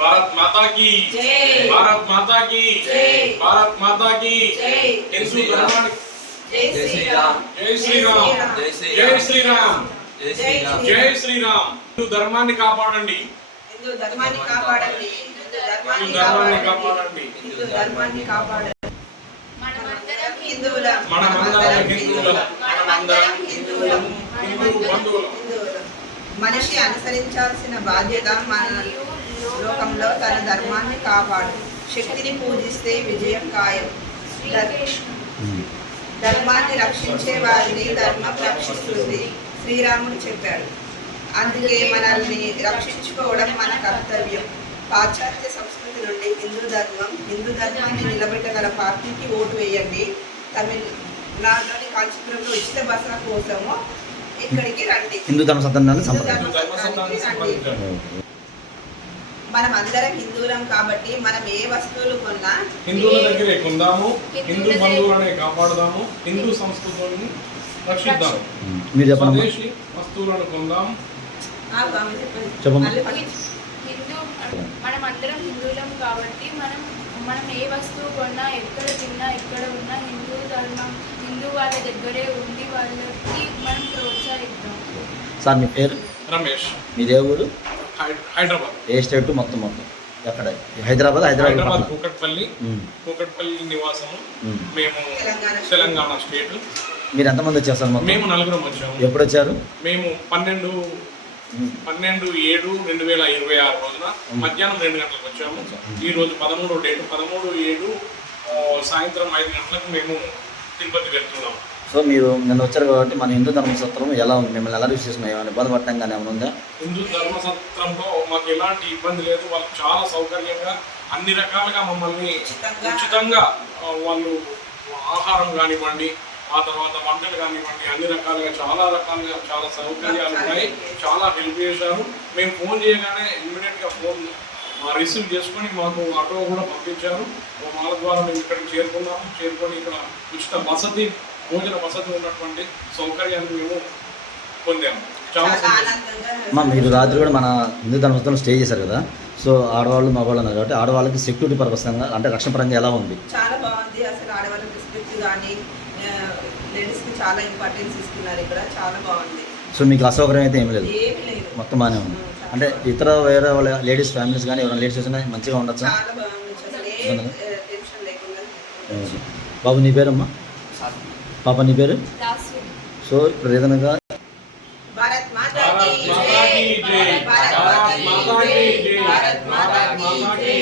भारत माता की जय, भारत माता की जय, भारत माता की जय। हिंदू धर्म जय श्री राम, जय श्री राम, जय श्री राम, जय श्री राम, जय श्री राम। हिंदू धर्माన్ని కాపాడండి, హిందూ ధర్మాన్ని కాపాడండి, హిందూ ధర్మాన్ని కాపాడండి, హిందూ ధర్మాన్ని కాపాడండి। మనమందరం హిందువులం, మనమందరం హిందువులం, మనమందరం హిందువులం, హిందూ బంధువులం। మనిషి అనుసరించాల్సిన బాధ్యత మన లోకంలో తన ధర్మాన్ని కాపాడు, శక్తిని పూజిస్తే విజయం ఖాయం। ధర్మాన్ని రక్షించే వారిని ధర్మం రక్షిస్తుంది, శ్రీరాముడు చెప్పాడు। అందుకే మనల్ని రక్షించుకోవడం మన కర్తవ్యం। పాశ్చాత్య సంస్కృతి నుండి హిందూ ధర్మాన్ని నిలబెట్టగల పార్టీకి ఓటు వేయండి। తమిళనాడులోని కాంచీపురంలో ఉచిత బస కోసము ఇక్కడికి రండి, హిందూ ధర్మ సత్తాన్ని మనం అందరం హిందువులం కాబట్టి మనం ఏ వస్తువులు కొన్నా హిందువుల దగ్గరే కొందాము, హిందూ బంధువులనే కాపాడుదాము, హిందూ సంస్కృతిని రక్షిద్దాము। మీరు చెప్పండి, స్వదేశీ వస్తువులను కొందాము। మనం అందరం హిందువులం కాబట్టి మనం ఏ వస్తువు కొన్నా, ఎక్కడ తిన్నా, ఎక్కడ ఉన్నా హిందూ ధర్మం, హిందూ వాళ్ళ దగ్గరే ఉండి వాళ్ళకి మనం ప్రోత్సహిద్దాం। సార్ మీ పేరు? రమేష్। మీ దేవుడు? హైదరాబాద్। ఏ స్టేట్? మొత్తం ఎక్కడ? హైదరాబాద్ కూకట్పల్లి నివాసము। మేము తెలంగాణ స్టేట్। మీరు ఎంతమంది వచ్చేస్తారు? మేము నలుగురం వచ్చాము। ఎప్పుడు వచ్చారు? మేము 12/7/2026 రోజున మధ్యాహ్నం 2 గంటలకు వచ్చాము। ఈ రోజు 13వ డేట్, 13/7 సాయంత్రం 5 గంటలకు మేము తిరుపతి వెళ్తున్నాము। సో మీరు నిన్న వచ్చారు కాబట్టి మన హిందూ ధర్మసత్రం ఎలా ఉంది? మిమ్మల్ని ఎలా రిసీవ్ చేస్తున్నాం? ఏమైనా ఇబ్బంది పడటం కానీ ఏమైనా ఉందా? హిందూ ధర్మసత్రంలో మాకు ఎలాంటి ఇబ్బంది లేదు, వాళ్ళు చాలా సౌకర్యంగా అన్ని రకాలుగా మమ్మల్ని ఉచితంగా వాళ్ళు ఆహారం కానివ్వండి, ఆ తర్వాత వంటలు కానివ్వండి, అన్ని రకాలుగా చాలా సౌకర్యాలు ఉన్నాయి, చాలా హెల్ప్ చేశారు। మేము ఫోన్ చేయగానే ఇమ్మీడియట్గా ఫోన్ రిసీవ్ చేసుకొని మాకు ఆటో కూడా పంపించారు। వాళ్ళ ద్వారా మేము ఇక్కడికి చేరుకొని ఇక్కడ ఉచిత వసతి, భోజన వసతి ఉన్నటువంటి సౌకర్యాన్ని మేము పొందాము। చాలా మీరు రాత్రి కూడా మన హిందూ ధర్మస్థలం స్టే చేశారు కదా, సో ఆడవాళ్ళు మగవాళ్ళు ఉన్నారు కాబట్టి ఆడవాళ్ళకి సెక్యూరిటీ పర్పస్గా అంటే రక్షణ పరంగా ఎలా ఉంది? చాలా బాగుంది అసలు, ఆడవాళ్ళకి రెస్పెక్ట్ కానీ లేడీస్కి చాలా ఇంపార్టెన్స్ ఇస్తున్నారు ఇక్కడ, చాలా బాగుంది। సో మీకు అసౌకర్యం అయితే ఏమీ లేదు? మొత్తం బాగానే ఉంది అంటే ఇతర వేరే వాళ్ళ లేడీస్ ఫ్యామిలీస్ కానీ ఎవరైనా లేడీస్ వచ్చినా మంచిగా ఉండొచ్చు? చాలా బాగుంది, టెన్షన్ లేకుండా। బాబు నీ పేరమ్మా? పాప నీ పేరు? సో ఇప్పుడు ఏదనగా భారత్ మాతా కీ జై, భారత్ మాతా కీ జై, భారత్ మాతా కీ జై।